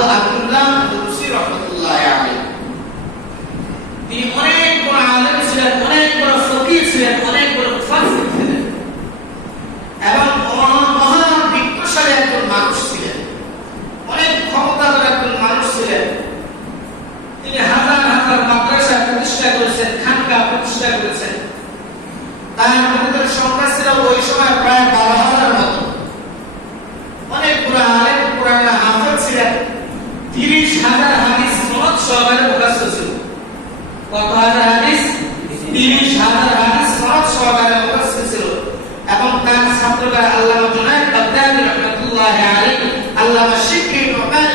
আবু আব্দুল্লাহ তুলসি রহমতুল্লাহ আলাইহি তিনি অনেক বড় আলেম ছিলেন অনেক বড় ফকির ছিলেন অনেক বড় মুফাসসির ছিলেন এবং মহা- মহান বিত্তশালী একজন মানুষ ছিলেন অনেক ক্ষমতাধর একজন মানুষ ছিলেন তিনি হাজার হাজার মাদ্রাসা প্রতিষ্ঠা করেছেন খানকা প্রতিষ্ঠা করেছেন তার মধ্যে সংখ্যা ছিল ওই সময় প্রায় বারো হাজার মতো অনেক পুরা আলেম পুরানা হাফেজ ছিলেন তিরিশ হাজার হাদিস সনদ সহকারে মুখস্থ ছিল কত হাজার হাদিস তিরিশ হাজার হাদিস সনদ সহকারে মুখস্থ ছিল এবং তার ছাত্ররা আল্লামা জুনায়েদ বাগদাদি রহমাতুল্লাহ আলাইহি আল্লামা শিবলি নোমানি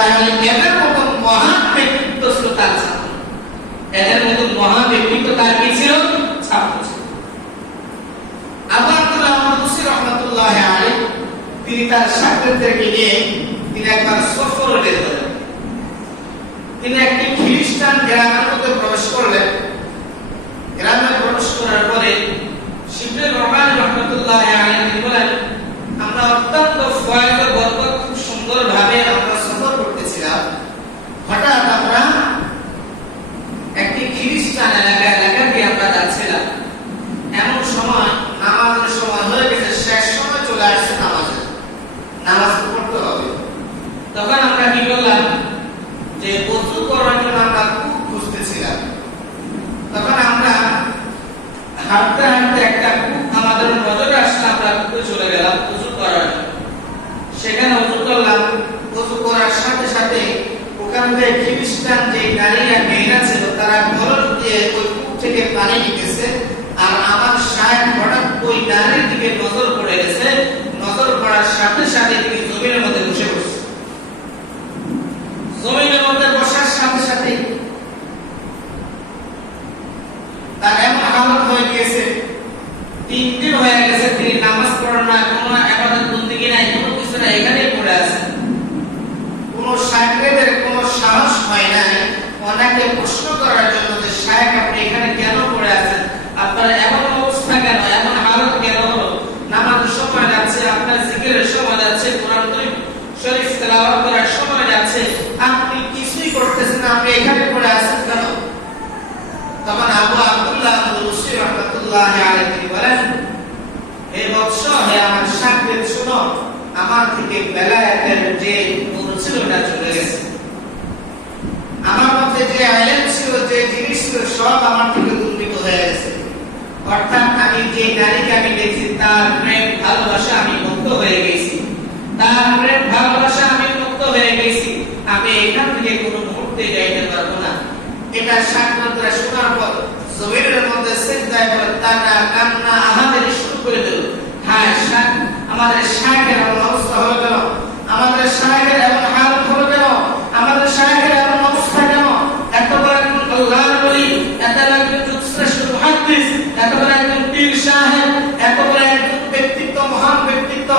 আলাইহি এদের মতন মহান ব্যক্তিত্ব ছিল তার ছাত্র এদের মতন মহান ব্যক্তিত্ব তার কি ছিল ছাত্র আবু আব্দুল্লাহ মুসি রহমাতুল্লাহ আলাইহি তিনি তার ছাত্রদেরকে নিয়ে তিনি একবার সফর বের হলেন। তিনি একটি খ্রিস্টান গ্রামের মধ্যে প্রবেশ করলেন। গ্রামে প্রবেশ করার পরে শিবলি রহমান রহমতুল্লাহ আলাইহি তিনি বলেন আমরা অত্যন্ত ফয়েজ ও বরকত খুব সুন্দরভাবে আমরা সফর করতেছিলাম হঠাৎ আমরা একটি খ্রিস্টান এলাকা এলাকা দিয়ে আমরা যাচ্ছিলাম এমন সময় নামাজের সময় হয়ে গেছে শেষ সময় চলে আসছে নামাজের নামাজ তো পড়তে হবে তখন আমরা কি করলাম যে অজু করার জন্য আমরা খুব খুঁজতেছিলাম তখন আমরা হাঁটতে হাঁটতে একটা কূপ আমাদের নজরে আসলে আমরা কূপে চলে গেলাম অজু করার সেখানে অজু করলাম অজু করার সাথে সাথে ওখান থেকে খ্রিস্টান যে নারীরা, মেয়েরা ছিল, তারা খরচ দিয়ে ওই কূপ থেকে পানি নিতেছে আর আমার সাহেব হঠাৎ ওই নারীর দিকে নজর পড়ে গেছে। নজর পড়ার সাথে সাথে তিনি জমিনের মধ্যে বসে পড়ছে। জমিনের মধ্যে বসার সাথে সাথে তার এমন হালত হয়ে গিয়েছে তিন দিন হয়ে গেছে তিনি নামাজ পড়েন না কোনো এবাদত বন্দিগি নাই কোনো কিছু নাই এখানেই পড়ে আছেন কোনো সাহেবদের কোনো সাহস হয় নাই ওনাকে প্রশ্ন করার জন্য যে সাহেব আপনি এখানে কেন পড়ে আছেন আপনার এমন অবস্থা কেন এমন হালত কেন হলো নামাজের সময় যাচ্ছে আপনার জিকিরের সময় যাচ্ছে কোরআন শরীফ শরীফ তেলাওয়াত করার সময় যাচ্ছে, আপনি কিছুই করতেছেন আপনি এখানে পড়ে আছেন কেন? তখন আবু আব্দুল্লাহ রুসি রহমতুল্লাহ আলাইহি বলেন, হে বৎস, হে আমার সাক্ষাৎ শুনো, আমার থেকে বেলায়েতের যে নূর ছিল এটা চলে গেছে। আমার মধ্যে যে আইলেম ছিল, যে জিনিস ছিল, সব আমার থেকে দূরীভূত হয়ে গেছে। অর্থাৎ আমি যে নারীকে আমি দেখছি, তার প্রেম, ভালোবাসা আমি মুক্ত হয়ে গেছি। তার ভালোবাসা আমি মুক্ত হয়ে গেছি। আমি এখান থেকে মুহূর্তে যাইতে পারব না। এটা শোনার পর মধ্যে তানা কান্না শুরু করে বলি একজন একজন এত বড় একজন ব্যক্তিত্ব, মহান ব্যক্তিত্ব,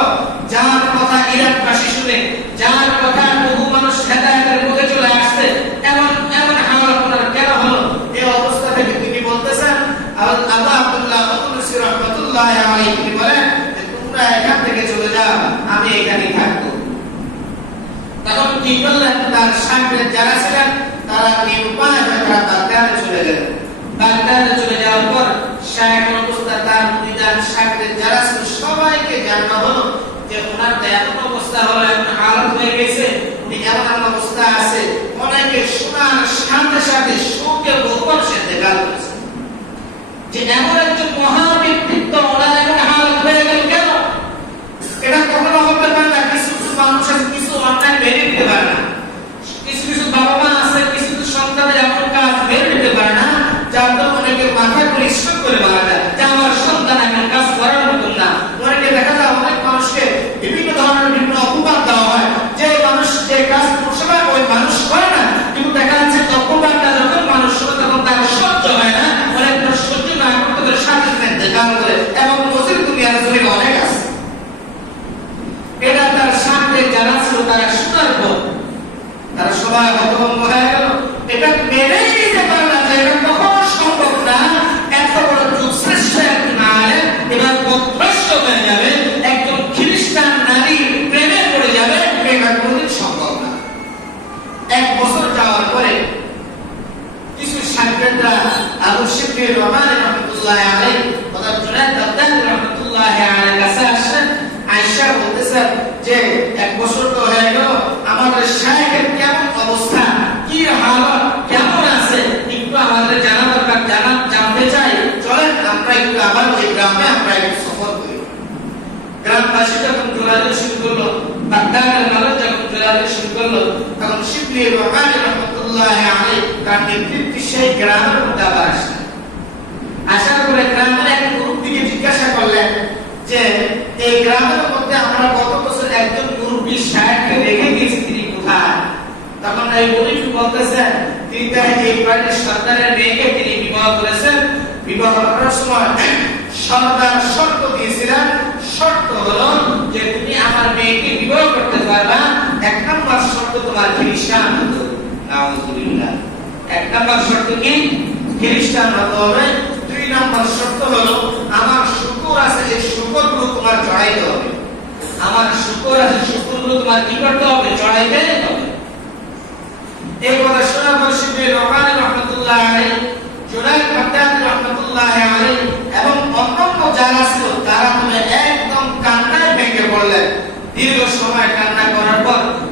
যার কথা ইরাকবাসী শুনে যার কথা বহু মানুষ হেদায়েতের পথে চলে আসছে এমন এমন হাওয়া আপনার কেন হলো এই অবস্থা থেকে তিনি বলতেছেন আল- আল্লাহ আব্দুল্লাহ মুসি রহমতুল্লাহ আলাইহি তিনি বলেন যে তোমরা এখান থেকে চলে যাও আমি এখানেই থাকব সবাইকে জানানো হলো যে অবস্থা হলো হয়ে গেছে এমন অবস্থা আছে অনেকে যে এমন একজন মহান ব্যক্তিত্ব ওনার এমন হালত হয়ে গেল কেন এটা কখনো হতে পারে না কিছু কিছু মানুষ আছে কিছু অন্যায় মেনে নিতে পারে না। কিছু কিছু বাবা মা আছে, কিছু কিছু সন্তানের এমন কাজ মেনে নিতে পারে না, যার জন্য অনেকে করে ঈশ্বর করে মারা যায় যে আমার সন্তান এমন কাজ করার মতন না অনেকে দেখা যায় অনেক মানুষকে বিভিন্ন ধরনের বিভিন্ন অপবাদ দেওয়া হয় যে মানুষ যে কাজ করছে ওই মানুষ করে না কিন্তু দেখা যাচ্ছে অপবাদটা যখন মানুষ শুনে তখন তার সহ্য হয় না অনেক মানুষ সহ্য না করতে করে সাথে সাথে দেখা করে এবং নজির দুনিয়ার জমিনে অনেক আছে এটা তার সামনে যারা ছিল তারা শোনার পর তারা সবাই হতভম্ব হয়ে গেল এটা মেনেই নিতে পারে না যে এটা কখনো সম্ভব না এত বড় যুগশ্রেষ্ঠ একজন আলেম এবার পথভ্রষ্ট হয়ে যাবে একজন খ্রিস্টান নারী প্রেমে পড়ে যাবে এটা কোনোদিন সম্ভব না রহমতুল্লাহ আলাইহি হযরত জুনায়েদ বাগদাদি রহমতুল্লাহ আলাইহি কাছে আসেন আয়েশা বলতেছেন যে এক বছর তো হয়ে গেল আমাদের শায়েখের কেমন অবস্থা কি হালত কেমন আছে একটু আমাদের জানা দরকার জানা জানতে চাই চলেন আমরা একটু আবার ওই গ্রামে আমরা একটু সফর করি গ্রামবাসী সাহেবকে রেখে গেছি, তিনি তখন এই মুরব্বী বলতেছেন তিনি তার এই বাড়ির সর্দারের মেয়েকে তিনি বিবাহ করেছেন। বিবাহ করার সময় সর্দার শর্ত দিয়েছিলেন শর্ত হলো যে তুমি আমার মেয়েকে বিবাহ করতে পারবা। এক নম্বর শর্ত তোমার খ্রিস্টান হতে। নাউজুবিল্লাহ। এক নম্বর শর্ত কি? খ্রিস্টান হতে হবে। দুই নম্বর শর্ত হলো আমার শুকর আছে এই শুকরগুলো তোমার চড়াইতে হবে। আমার শুকর আছে শুকরগুলো তোমার কি করতে হবে? চড়াইতে হবে। এই কথা শোনা পর রহমান রহমতুল্লাহ আলাইহি, জুনাইদ বাগদাদি রহমতুল্লাহ আলাইহি, এবং অন্যান্য যারা ছিল, তারা তুমি একদম কান্নায় ভেঙে পড়লেন দীর্ঘ সময় কান্না করার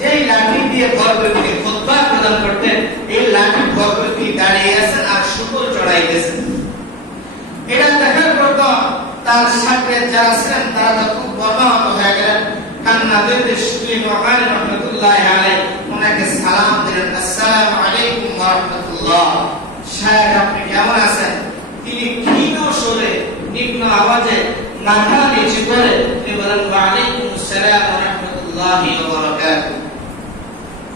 যেই লাঠি দিয়ে ভর খুতবা প্রদান করতেন, এই লাঠি ভর দাঁড়িয়ে আছেন আর শুকর চড়াইতেছেন এটা দেখার পর তো তার সাথে যারা ছিলেন তারা তো খুব মর্মাহত হয়ে গেলেন। কান্না দিতে শুকলি মহান রহমতুল্লাহ আলাই ওনাকে সালাম দিলেন, আসসালামু আলাইকুম ওয়া রাহমাতুল্লাহ। আপনি কেমন আছেন? তিনি ক্ষীণ সুরে নিম্ন আওয়াজে মাথা নিচু করে বলেন, ওয়া আলাইকুম আসসালাম ওয়া ওয়া বারাকাতুহু।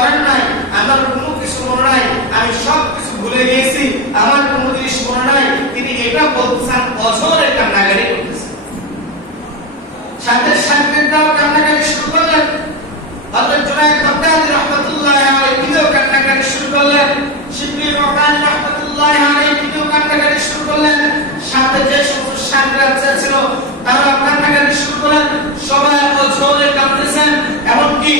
করার নাই, আমার কোনো কিছু মনে নাই, আমি সব কিছু ভুলে গিয়েছি, আমার কোনো জিনিস মনে নাই, তিনি এটা বলছেন অজর একটা কান্নাকারি করতেছেন সাথে সাথীরাও কান্নাকারি শুরু করলেন হযরত জুনায়েদ বাগদাদি রাহমাতুল্লাহ আলাইহি তিনিও কান্নাকারি শুরু করলেন শিবলি রহমান রাহমাতুল্লাহ আলাইহি তিনিও কান্নাকারি শুরু করলেন সাথে যে সমস্ত সাথীরা ছিল তারা কান্নাকারি শুরু করলেন সবাই বছরে কাঁদতেছেন এমনকি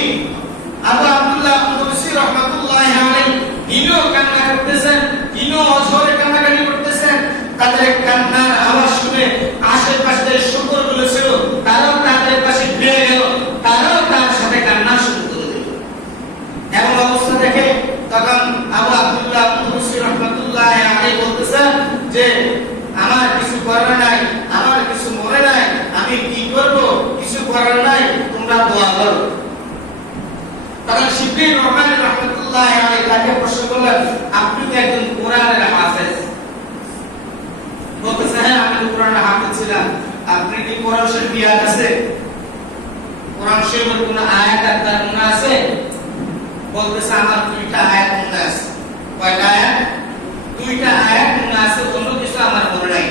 আবু আব্দুল্লাহ মুরসি রহমাতুল্লাহ আলাইহি তিনিও কান্না করতেছেন তিনিও অঝরে কান্নাকাটি করতেছেন তাদের কান্নার আওয়াজ শুনে আশেপাশে যে শুকরগুলো ছিল তারাও তাদের পাশে ফিরে গেল তারাও তার সাথে কান্না শুরু করে দিল এমন অবস্থা দেখে তখন আবু আব্দুল্লাহ মুরসি রহমাতুল্লাহ আলাইহি বলতেছেন যে আমার কিছু করার নাই আমার কিছু মনে নাই আমি কি করব কিছু করার নাই তোমরা দোয়া করো তখন শিবলি রহমান রহমতুল্লাহ আলাইহি তাকে প্রশ্ন করলেন আপনি তো একজন কোরআনের হাফেজ বলতেছে হ্যাঁ আমি তো কোরআনের হাফেজ ছিলাম আপনি কি কোরআন শরীফ ইয়াদ আছে? কোরআন শরীফের কোন আয়াত আপনার মনে আছে? বলতেছে আমার দুইটা আয়াত মনে আছে। কয়টা আয়াত? দুইটা আয়াত মনে আছে, অন্য কিছু আমার মনে নাই।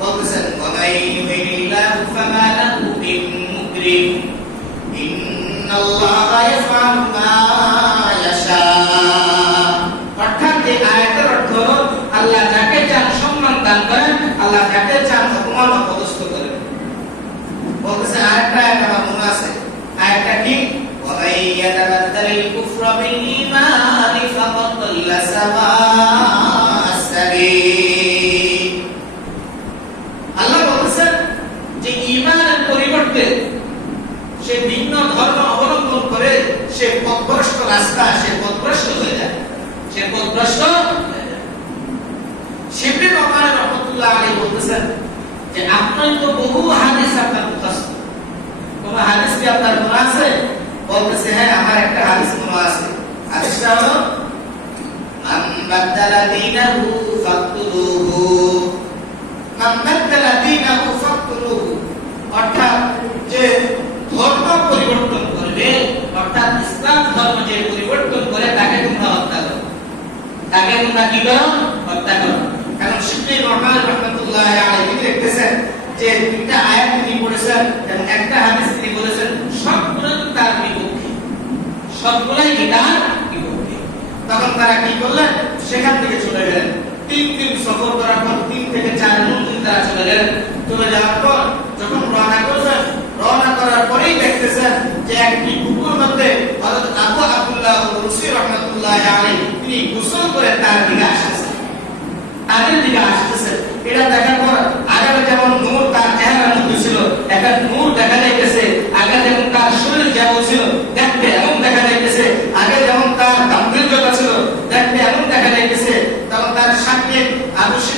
বলতেছেন ওয়ামাই ইউহিল্লাহু ফামা লাহু মিন মুকরিম। ইন্নাল্লাহা ইয়াশা অর্থাৎ এই আয়াতের অর্থ হলো আল্লাহ যাকে চান সম্মান দান করেন আল্লাহ যাকে চান অপমান অপদস্থ করেন বলতেছে আরেকটা একটা আমার আছে। আরেকটা কি? ওয়াই ইয়াতাবাদদাল কুফরা বিল ঈমান ফাকাদ দাল্লা সাওয়াস সাবিল। আল্লাহ বলতেছেন যে ঈমানের পরিবর্তে সে ভিন্ন ধর্ম অবলম্বন করে সে পথভ্রষ্ট রাস্তা, সে পথভ্রষ্ট হয়ে যায়। সে পথভ্রষ্ট যায়। শিবলি রহমান রহমতুল্লাহ আলী বলতেছেন যে আপনার তো বহু হাদিস আপনার মুখস্থ। আপনার মনে আছে? বলতেছে হ্যাঁ আমার একটা হাদিস মনে আছে। হাদিসটা মান বাদালা দীনাহু ফাকতুলুহু। মান বাদালা দীনাহু ফাকতুলুহু। অর্থাৎ যে ধর্ম পরিবর্তন করবে, অর্থাৎ ইসলাম ধর্ম যে পরিবর্তন করে, তাকে তোমরা হত্যা করো। তাকে তোমরা কি করো? হত্যা করো। কারণ শিবলি রহমান রহমতুল্লাহ আলাইহি যে দুইটা আয়াত তিনি পড়েছেন এবং একটা হাদিস তিনি বলেছেন, সবগুলো তার বিপক্ষে। সবগুলাই এটার বিপক্ষে। তখন তারা কি করলেন? সেখান থেকে চলে গেলেন। তিন দিন সফর করার পর তিন থেকে চার মন্দির তারা চলে গেলেন। চলে যাওয়ার পর যখন রওনা করলেন, রওনা করার পরেই দেখতেছেন যে একটি কুকুর মধ্যে হযরত আবু আব্দুল্লাহ রুসি রহমাতুল্লাহ আলাইহি, তিনি গোসল করে তার দিকে আসতেছেন। তাদের দিকে আসতেছে এটা দেখার পর আগে যেমন নূর তার চেহারার মধ্যে ছিল এখন নূর দেখা যাইতেছে আগে যেমন তার শরীর যেমন ছিল দেখতে এমন দেখা যাইতেছে আগে যেমন তার গাম্ভীর্যতা ছিল দেখতে এমন দেখা যাইতেছে তখন তার সামনে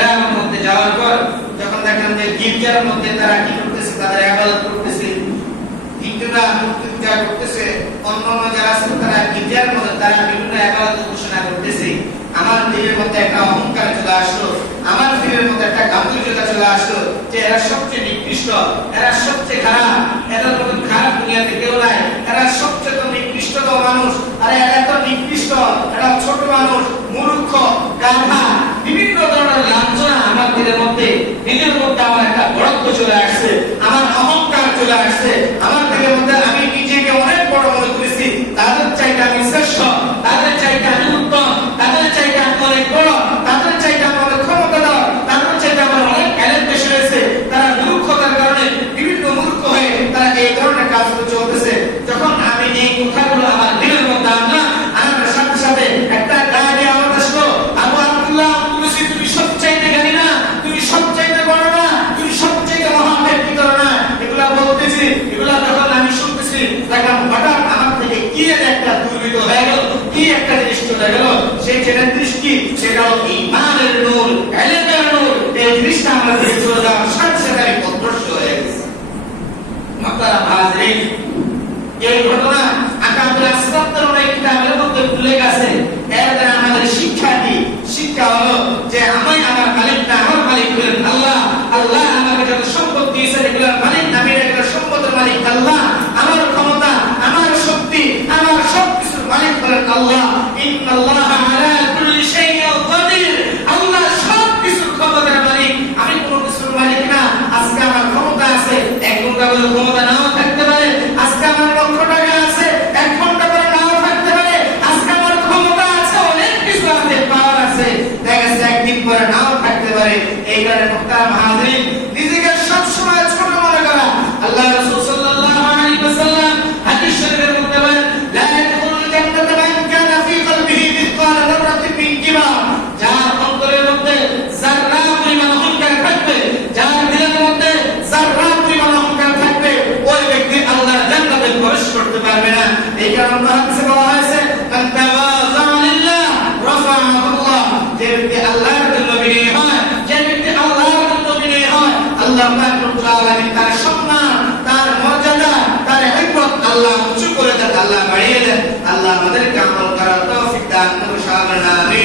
গ্রামের মধ্যে যাওয়ার পর যখন দেখলাম যে গির্জার মধ্যে তারা কি করতেছে, তাদের আবাদত করতেছে হিন্দুরা মূর্তি পূজা করতেছে যারা আছে তারা গির্জার মধ্যে তারা বিভিন্ন আবাদত ঘোষণা করতেছে। আমার দিলের মধ্যে একটা অহংকার চলে আসলো, আমার দিলের মধ্যে একটা গাম্ভীর্যতা চলে আসলো যে এরা সবচেয়ে নিকৃষ্ট, এরা সবচেয়ে খারাপ এদের মতো খারাপ দুনিয়াতে কেউ নাই, এরা সবচেয়ে তো নিকৃষ্টতম মানুষ, আরে এরা এত নিকৃষ্ট, এরা ছোট মানুষ, মূর্খ গাধা বিভিন্ন ধরনের লাঞ্ছনা আমার দিলের দিলের মধ্যে আমার একটা বরত্ব চলে আসছে, আমার অহংকার চলে আসছে। আমার থেকে মধ্যে আমি আল্লাহ আমাদেরকে আমল করার তৌফিক দান আমিন